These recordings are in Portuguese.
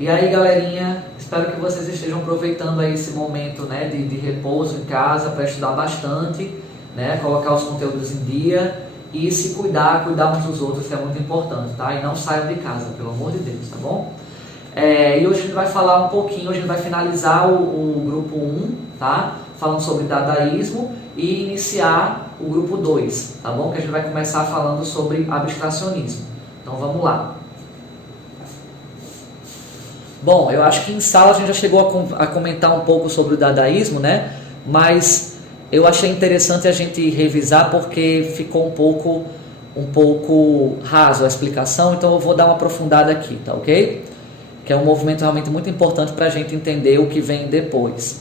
E aí, galerinha, espero que vocês estejam aproveitando aí esse momento, né, de repouso em casa para estudar bastante, né, colocar os conteúdos em dia e se cuidar uns dos outros, que é muito importante, tá? E não saiam de casa, pelo amor de Deus, tá bom? E hoje a gente vai falar um pouquinho, hoje a gente vai finalizar o grupo 1, tá? Falando sobre dadaísmo e iniciar o grupo 2, tá bom? Que a gente vai começar falando sobre abstracionismo. Então vamos lá. Bom, eu acho que em sala a gente já chegou a comentar um pouco sobre o dadaísmo, né? Mas eu achei interessante a gente revisar porque ficou um pouco raso a explicação, então eu vou dar uma aprofundada aqui, tá ok? Que é um movimento realmente muito importante para a gente entender o que vem depois.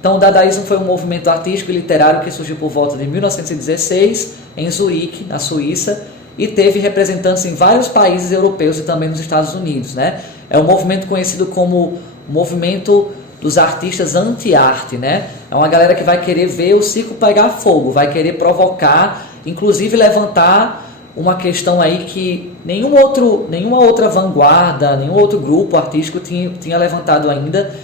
Então o dadaísmo foi um movimento artístico e literário que surgiu por volta de 1916 em Zurique, na Suíça, e teve representantes em vários países europeus e também nos Estados Unidos, né? É um movimento conhecido como movimento dos artistas anti-arte, né? É uma galera que vai querer ver o circo pegar fogo, vai querer provocar, inclusive levantar uma questão aí que nenhuma outra vanguarda, nenhum outro grupo artístico tinha levantado ainda,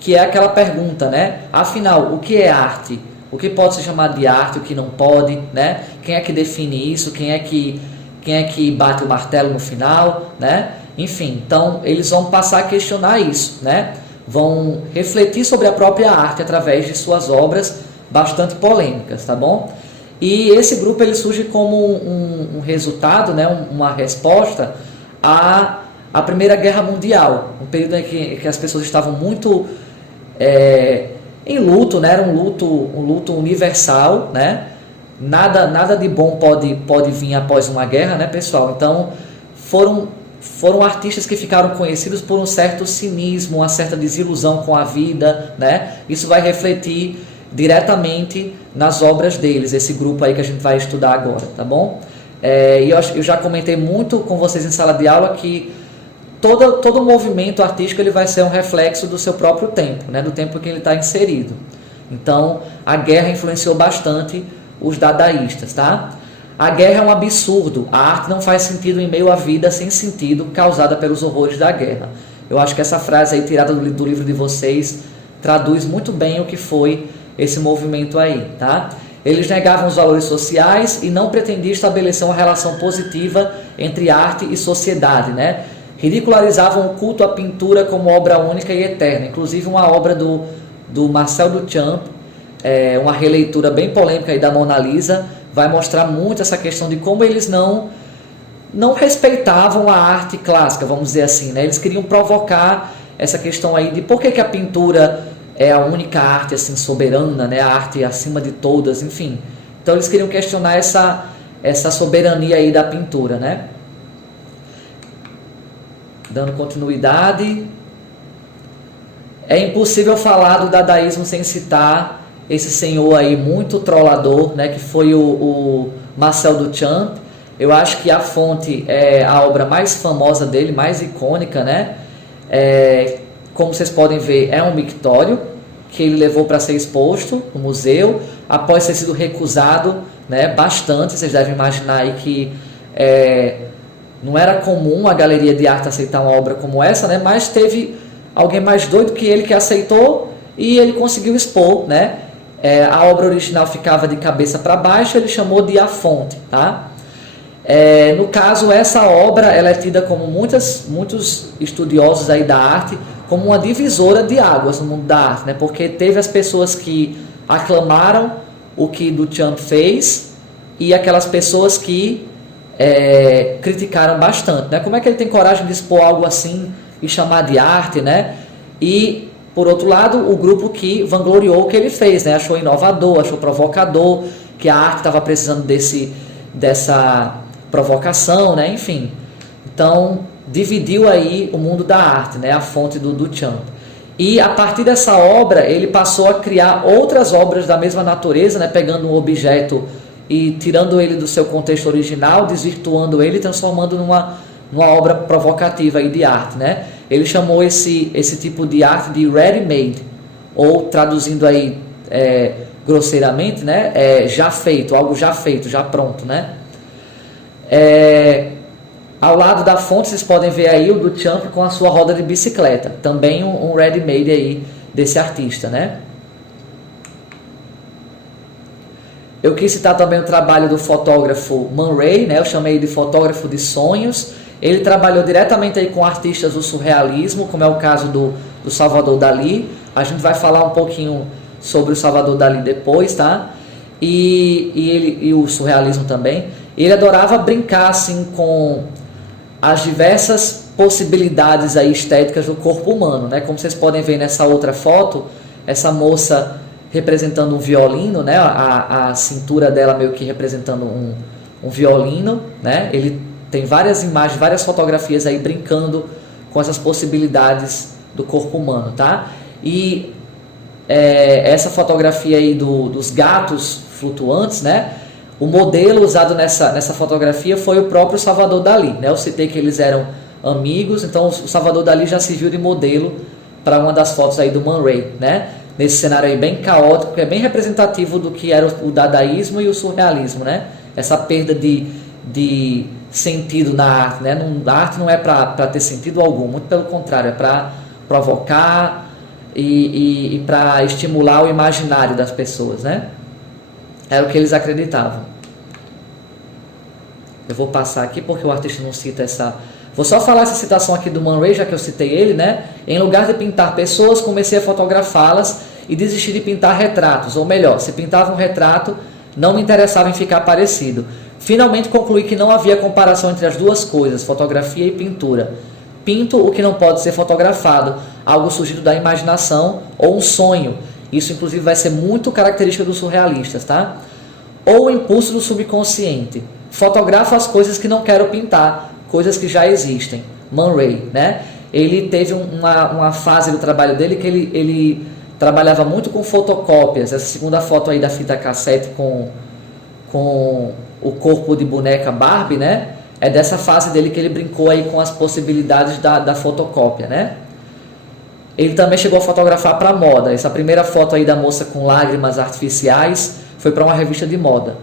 que é aquela pergunta, né? Afinal, o que é arte? O que pode ser chamado de arte, o que não pode, né? Quem é que define isso? Quem é que bate o martelo no final, né? Enfim, então eles vão passar a questionar isso, né? Vão refletir sobre a própria arte através de suas obras bastante polêmicas, tá bom? E esse grupo ele surge como um resultado, né? Uma resposta à Primeira Guerra Mundial, um período em que as pessoas estavam muito em luto, né? Era um luto universal, né? Nada de bom pode vir após uma guerra, né, pessoal? Então foram artistas que ficaram conhecidos por um certo cinismo, uma certa desilusão com a vida, né? Isso vai refletir diretamente nas obras deles, esse grupo aí que a gente vai estudar agora, tá bom? E eu já comentei muito com vocês em sala de aula que todo movimento artístico ele vai ser um reflexo do seu próprio tempo, né? Do tempo em que ele está inserido. Então a guerra influenciou bastante os dadaístas, tá? A guerra é um absurdo, a arte não faz sentido em meio à vida sem sentido causada pelos horrores da guerra. Eu acho que essa frase aí tirada do livro de vocês traduz muito bem o que foi esse movimento aí, tá? Eles negavam os valores sociais e não pretendiam estabelecer uma relação positiva entre arte e sociedade, né? Ridicularizavam o culto à pintura como obra única e eterna, inclusive uma obra do Marcel Duchamp, uma releitura bem polêmica aí da Mona Lisa, vai mostrar muito essa questão de como eles não respeitavam a arte clássica, vamos dizer assim, né? Eles queriam provocar essa questão aí de por que a pintura é a única arte assim soberana, né? A arte acima de todas, enfim. Então eles queriam questionar essa soberania aí da pintura, né? Dando continuidade, é impossível falar do dadaísmo sem citar esse senhor aí muito trollador, né, que foi o Marcel Duchamp. Eu acho que a fonte é a obra mais famosa dele, mais icônica, né? Como vocês podem ver, é um mictório que ele levou para ser exposto no museu, após ter sido recusado, né, bastante. Vocês devem imaginar aí que não era comum a galeria de arte aceitar uma obra como essa, né? Mas teve alguém mais doido que ele que aceitou e ele conseguiu expor, né? A obra original ficava de cabeça para baixo, ele chamou de A Fonte, tá? No caso, essa obra ela é tida como muitos estudiosos aí da arte como uma divisora de águas no mundo da arte, né? Porque teve as pessoas que aclamaram o que Duchamp fez e aquelas pessoas que criticaram bastante, né? Como é que ele tem coragem de expor algo assim e chamar de arte, né? E por outro lado, o grupo que vangloriou o que ele fez, né? Achou inovador, achou provocador, que a arte estava precisando dessa provocação, né? Enfim. Então, dividiu aí o mundo da arte, né? A fonte do Duchamp. E a partir dessa obra, ele passou a criar outras obras da mesma natureza, né? Pegando um objeto e tirando ele do seu contexto original, desvirtuando ele e transformando numa obra provocativa aí de arte, né? Ele chamou esse tipo de arte de ready-made, ou traduzindo aí grosseiramente, né? Já feito, algo já feito, já pronto, né? Ao lado da fonte vocês podem ver aí o Duchamp com a sua roda de bicicleta, também um ready-made aí desse artista, né? Eu quis citar também o trabalho do fotógrafo Man Ray, né? Eu chamei de fotógrafo de sonhos. Ele trabalhou diretamente aí com artistas do surrealismo, como é o caso do Salvador Dalí. A gente vai falar um pouquinho sobre o Salvador Dalí depois, tá? E o surrealismo também. Ele adorava brincar assim com as diversas possibilidades aí estéticas do corpo humano, né? Como vocês podem ver nessa outra foto, essa moça representando um violino, né? A cintura dela meio que representando um violino, né? Ele tem várias imagens, várias fotografias aí brincando com essas possibilidades do corpo humano, tá? E essa fotografia aí dos gatos flutuantes, né? O modelo usado nessa fotografia foi o próprio Salvador Dalí, né? Eu citei que eles eram amigos, então o Salvador Dalí já serviu de modelo para uma das fotos aí do Man Ray, né? Nesse cenário aí bem caótico, que é bem representativo do que era o dadaísmo e o surrealismo, né? Essa perda de sentido na arte, né? A arte não é para ter sentido algum, muito pelo contrário, é para provocar e para estimular o imaginário das pessoas, né? Era o que eles acreditavam. Eu vou passar aqui porque o artista não cita essa... Vou só falar essa citação aqui do Man Ray, já que eu citei ele, né? Em lugar de pintar pessoas, comecei a fotografá-las e desisti de pintar retratos. Ou melhor, se pintava um retrato, não me interessava em ficar parecido. Finalmente concluí que não havia comparação entre as duas coisas, fotografia e pintura. Pinto o que não pode ser fotografado, algo surgido da imaginação ou um sonho. Isso, inclusive, vai ser muito característica dos surrealistas, tá? Ou o impulso do subconsciente. Fotografo as coisas que não quero pintar, coisas que já existem. Man Ray, né? Ele teve uma fase do trabalho dele que ele trabalhava muito com fotocópias. Essa segunda foto aí da fita cassete com o corpo de boneca Barbie, né? É dessa fase dele que ele brincou aí com as possibilidades da fotocópia, né? Ele também chegou a fotografar para moda. Essa primeira foto aí da moça com lágrimas artificiais foi para uma revista de moda.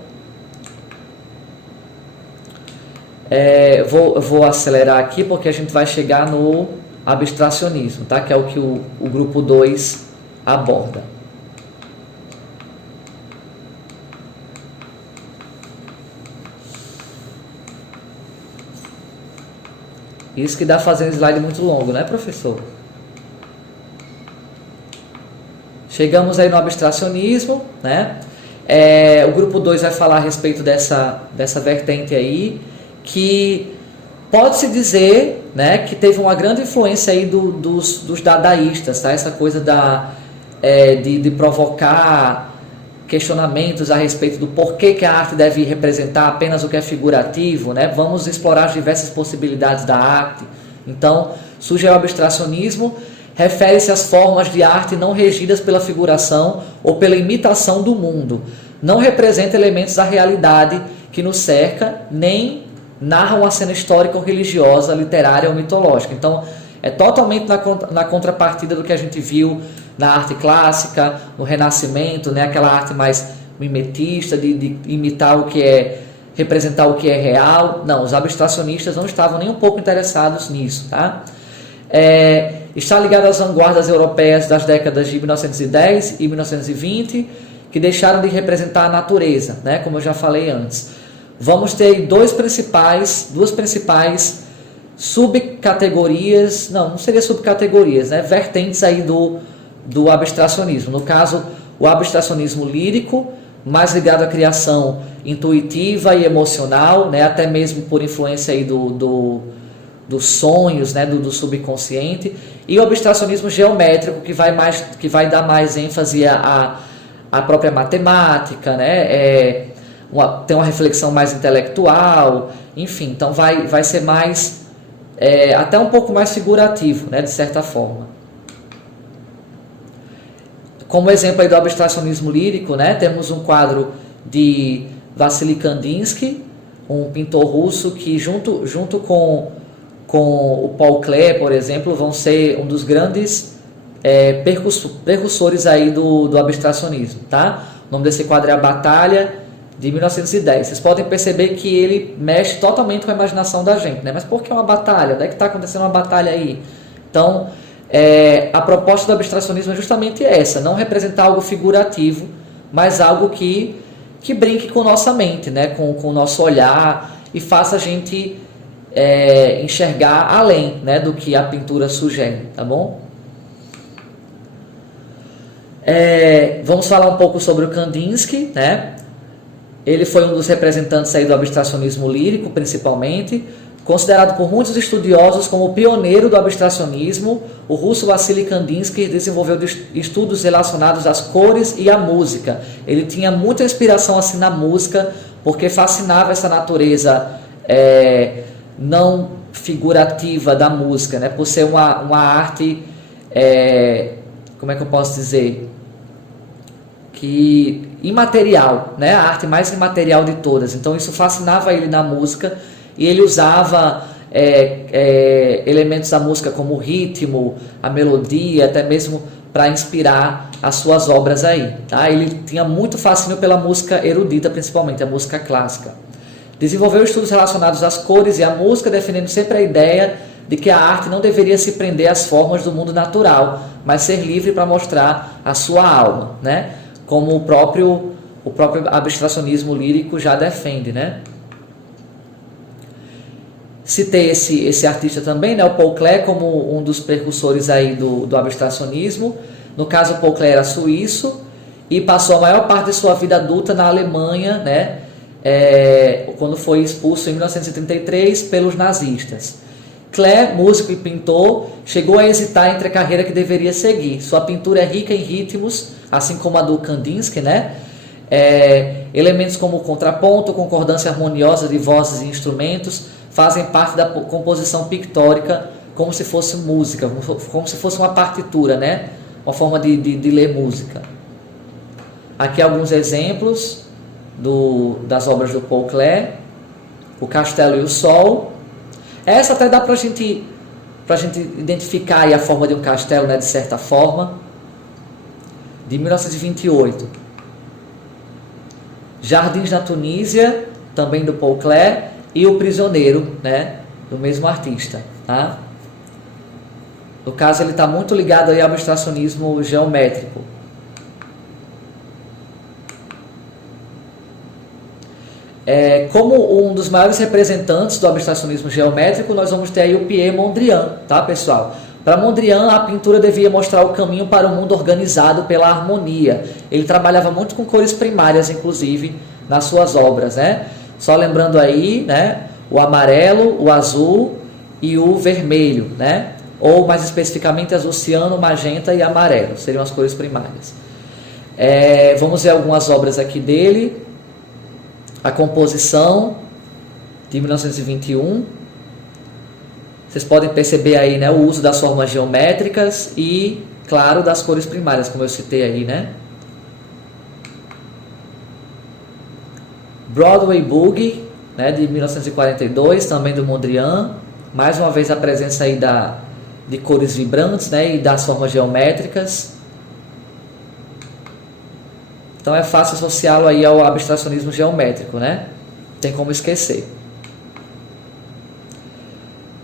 Vou acelerar aqui porque a gente vai chegar no abstracionismo, tá? Que é o que o grupo 2 aborda. Isso que dá fazer um slide muito longo, né, professor? Chegamos aí no abstracionismo, né? O grupo 2 vai falar a respeito dessa vertente aí, que pode-se dizer, né, que teve uma grande influência aí dos dadaístas, tá? Essa coisa de provocar questionamentos a respeito do porquê que a arte deve representar apenas o que é figurativo, né? Vamos explorar as diversas possibilidades da arte. Então, surge o abstracionismo, refere-se às formas de arte não regidas pela figuração ou pela imitação do mundo. Não representa elementos da realidade que nos cerca, nem narram uma cena histórica ou religiosa, literária ou mitológica. Então, é totalmente na contrapartida do que a gente viu na arte clássica, no Renascimento, né? Aquela arte mais mimetista, de imitar o que é, representar o que é real. Não, os abstracionistas não estavam nem um pouco interessados nisso, tá? Está ligado às vanguardas europeias das décadas de 1910 e 1920, que deixaram de representar a natureza, né? Como eu já falei antes. Vamos ter duas principais subcategorias, não seria subcategorias, né? Vertentes aí do abstracionismo. No caso, o abstracionismo lírico, mais ligado à criação intuitiva e emocional, né? Até mesmo por influência aí dos sonhos, né? do subconsciente, e o abstracionismo geométrico, que vai dar mais ênfase à própria matemática, né? Tem uma reflexão mais intelectual, enfim, então vai ser mais, até um pouco mais figurativo, né, de certa forma. Como exemplo aí do abstracionismo lírico, né, temos um quadro de Vassily Kandinsky, um pintor russo que junto com o Paul Klee, por exemplo, vão ser um dos grandes precursores aí do abstracionismo, tá? O nome desse quadro é A Batalha de 1910. Vocês podem perceber que ele mexe totalmente com a imaginação da gente, né? Mas por que uma batalha? Onde é que está acontecendo uma batalha aí? Então, a proposta do abstracionismo é justamente essa, não representar algo figurativo, mas algo que brinque com nossa mente, né? com o nosso olhar e faça a gente enxergar além, né? do que a pintura sugere, tá bom? Vamos falar um pouco sobre o Kandinsky, né? Ele foi um dos representantes aí do abstracionismo lírico, principalmente, considerado por muitos estudiosos como o pioneiro do abstracionismo. O russo Vassily Kandinsky desenvolveu estudos relacionados às cores e à música. Ele tinha muita inspiração assim na música, porque fascinava essa natureza não figurativa da música, né? Por ser uma arte, como é que eu posso dizer? Que imaterial, né? A arte mais imaterial de todas. Então isso fascinava ele na música e ele usava elementos da música como o ritmo, a melodia, até mesmo para inspirar as suas obras aí. Tá? Ele tinha muito fascínio pela música erudita, principalmente a música clássica. Desenvolveu estudos relacionados às cores e à música, defendendo sempre a ideia de que a arte não deveria se prender às formas do mundo natural, mas ser livre para mostrar a sua alma, né? Como o próprio abstracionismo lírico já defende, né? Citei esse artista também, né, o Paul Klee, como um dos precursores aí do abstracionismo. No caso, o Paul Klee era suíço e passou a maior parte de sua vida adulta na Alemanha, né, quando foi expulso em 1933 pelos nazistas. Klee, músico e pintor, chegou a hesitar entre a carreira que deveria seguir. Sua pintura é rica em ritmos, assim como a do Kandinsky, né? Elementos como contraponto, concordância harmoniosa de vozes e instrumentos fazem parte da composição pictórica, como se fosse música, como se fosse uma partitura, né? Uma forma de ler música. Aqui alguns exemplos das obras do Paul Klee: O Castelo e o Sol. Essa até dá pra gente identificar aí a forma de um castelo, né? De certa forma. De 1928. Jardins na Tunísia, também do Paul Klee. E O Prisioneiro, né, do mesmo artista. Tá? No caso, ele está muito ligado aí ao abstracionismo geométrico. Como um dos maiores representantes do abstracionismo geométrico, nós vamos ter aí o Pierre Mondrian, tá, pessoal? Para Mondrian, a pintura devia mostrar o caminho para um mundo organizado pela harmonia. Ele trabalhava muito com cores primárias, inclusive, nas suas obras, né? Só lembrando aí, né, o amarelo, o azul e o vermelho, né? Ou mais especificamente azul ciano, magenta e amarelo, seriam as cores primárias. Vamos ver algumas obras aqui dele. A Composição, de 1921. Vocês podem perceber aí, né, o uso das formas geométricas e, claro, das cores primárias, como eu citei aí, né? Broadway Boogie, né, de 1942, também do Mondrian. Mais uma vez a presença aí de cores vibrantes, né, e das formas geométricas. Então é fácil associá-lo aí ao abstracionismo geométrico, né? Tem como esquecer.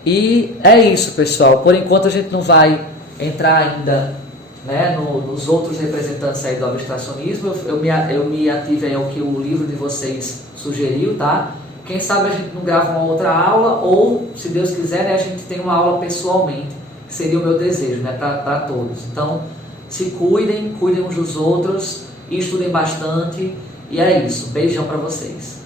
E é isso, pessoal. Por enquanto a gente não vai entrar ainda, né, nos outros representantes aí do abstracionismo. Eu me ative ao que o livro de vocês sugeriu, tá? Quem sabe a gente não grava uma outra aula, ou, se Deus quiser, né, a gente tem uma aula pessoalmente, que seria o meu desejo, né, para todos. Então, se cuidem uns dos outros, estudem bastante, e é isso. Beijão para vocês.